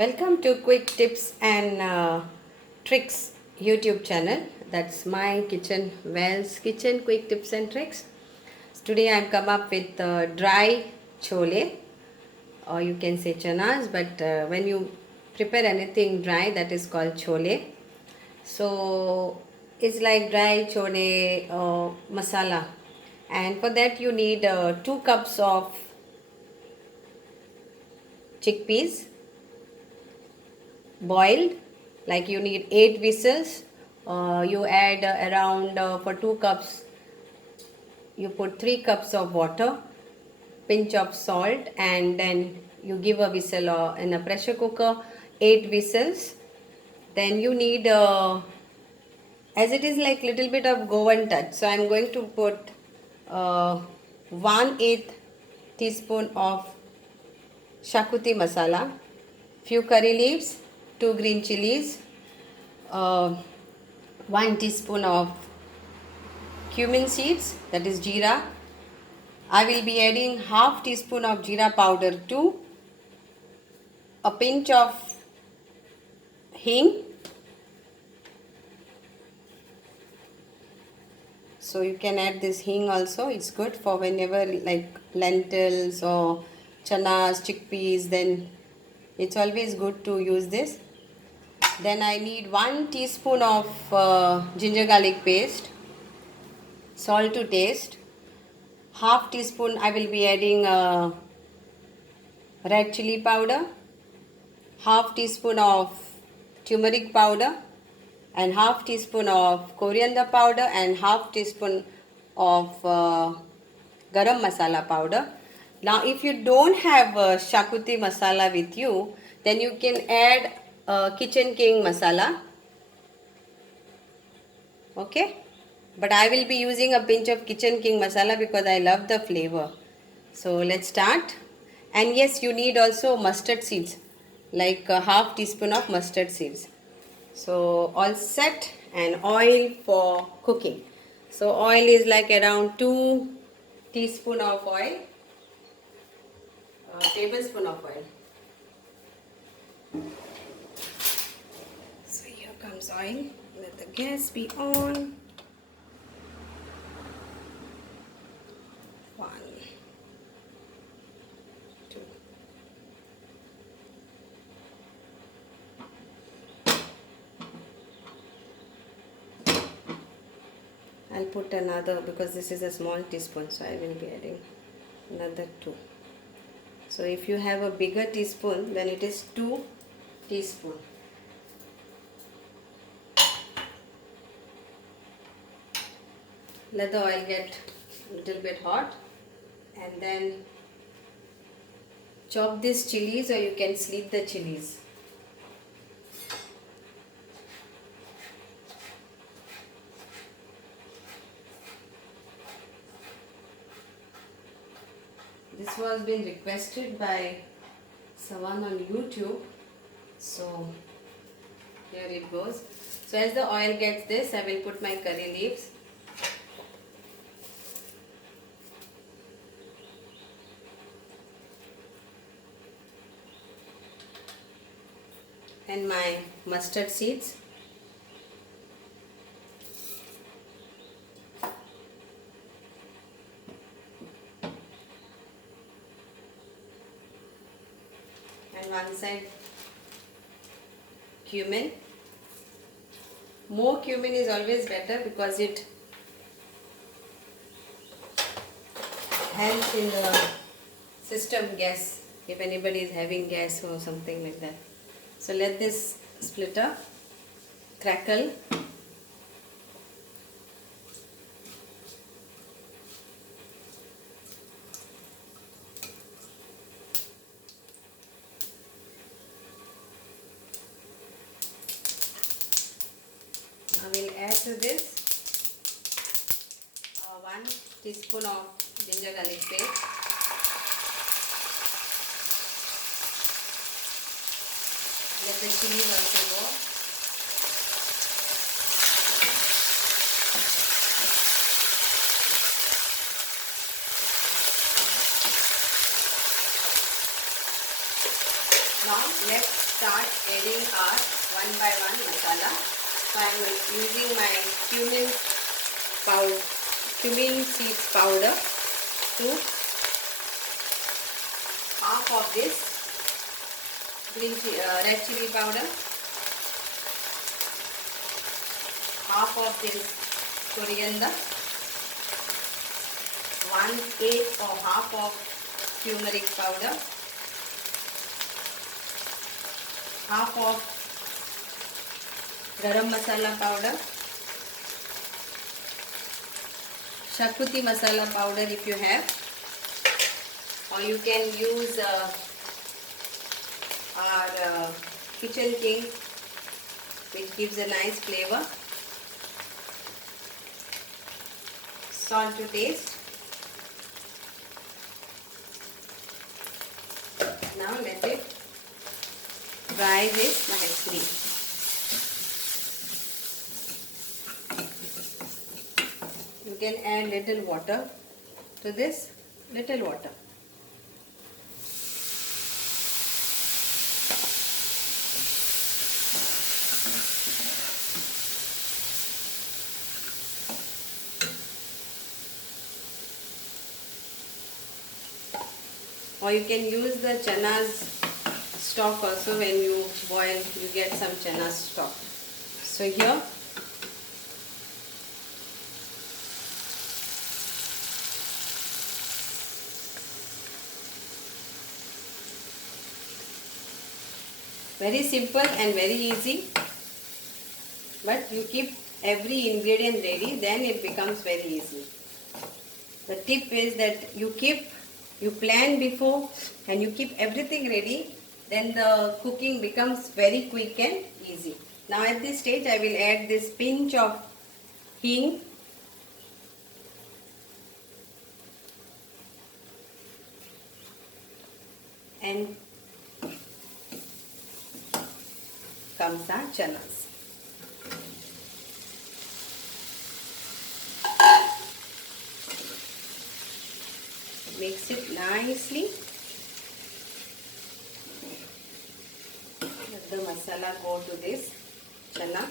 Welcome to Quick Tips and Tricks YouTube channel. That's my kitchen, Wells Kitchen Quick Tips and Tricks. Today I've come up with dry chole, or you can say chanas, but when you prepare anything dry, that is called chole. So it's like dry chole masala, and for that you need 2 cups of chickpeas boiled, like you need 8 whistles. You add around for 2 cups you put 3 cups of water, pinch of salt, and then you give a whistle in a pressure cooker, 8 whistles. Then you need as it is like little bit of Goan touch, so I'm going to put 1/8 teaspoon of shakuti masala, few curry leaves, 2 green chilies, uh, 1 teaspoon of cumin seeds, that is jeera. I will be adding half teaspoon of jeera powder too, a pinch of hing. So you can add this hing also, it's good for whenever like lentils or chanas, chickpeas, then it's always good to use this. Then I need 1 teaspoon of ginger garlic paste, salt to taste, half teaspoon I will be adding red chili powder, half teaspoon of turmeric powder, and half teaspoon of coriander powder, and half teaspoon of garam masala powder. Now if you don't have shakuti masala with you, then you can add kitchen king masala, okay, but I will be using a pinch of kitchen king masala because I love the flavor. So let's start. And yes, you need also mustard seeds, like a half teaspoon of mustard seeds. So all set. And oil for cooking. So oil is like around 2 teaspoon of oil, tablespoon of oil. So here comes oil. Let the gas be on. 1, 2. I'll put another, because this is a small teaspoon, so I will be adding another 2. So if you have a bigger teaspoon, then it is 2 teaspoon. Let the oil get a little bit hot, and then chop these chilies, or you can slice the chilies. This was been requested by someone on YouTube, so here it goes. So as the oil gets this, I will put my curry leaves. And my mustard seeds. And one side cumin. More cumin is always better because it helps in the system gas, if anybody is having gas or something like that. So let this splitter crackle. I will add to this 1 teaspoon of ginger garlic paste. Let the chilies also go. Now let's start adding our one by one masala. So I am using my cumin seeds powder to half of this red chili powder, half of this coriander, 1/8 or half of turmeric powder, half of garam masala powder, shakuti masala powder if you have, or you can use our kitchen king, which gives a nice flavor. Salt to taste. Now let it dry this nicely. You can add little water to this, little water. Or you can use the chana's stock also. When you boil, you get some chana stock. So here very simple and very easy, but you keep every ingredient ready, then it becomes very easy. The tip is that you plan before and you keep everything ready, then the cooking becomes very quick and easy. Now at this stage I will add this pinch of hing, and comes our chanas. Mix it nicely. Let the masala go to this chana.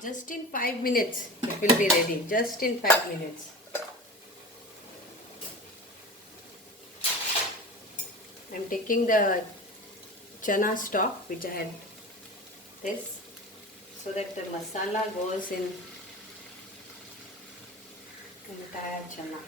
Just in 5 minutes it will be ready. Just in 5 minutes. I am taking the chana stock which I had this, so that the masala goes in entire chana.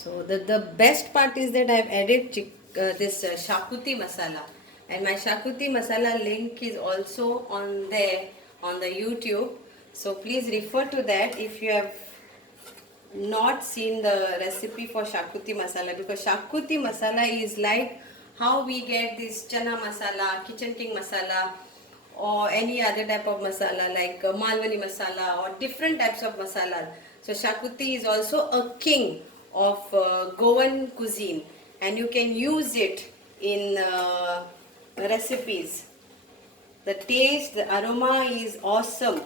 So the best part is that I have added this shakuti masala, and my shakuti masala link is also on there on the YouTube. So please refer to that if you have not seen the recipe for shakuti masala, because shakuti masala is like how we get this chana masala, kitchen king masala, or any other type of masala like malwani masala or different types of masala. So shakuti is also a king of Goan cuisine, and you can use it in recipes. The taste, the aroma is awesome.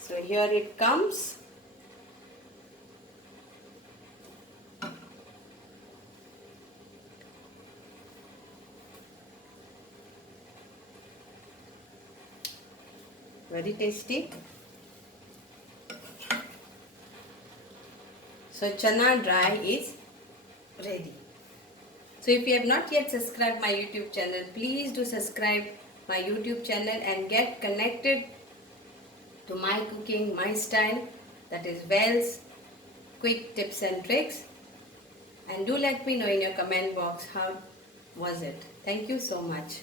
So here it comes. Very tasty. So chana dry is ready. So if you have not yet subscribed my YouTube channel, please do subscribe my YouTube channel and get connected to my cooking, my style, that is Wells Quick Tips and Tricks. And do let me know in your comment box how was it. Thank you so much.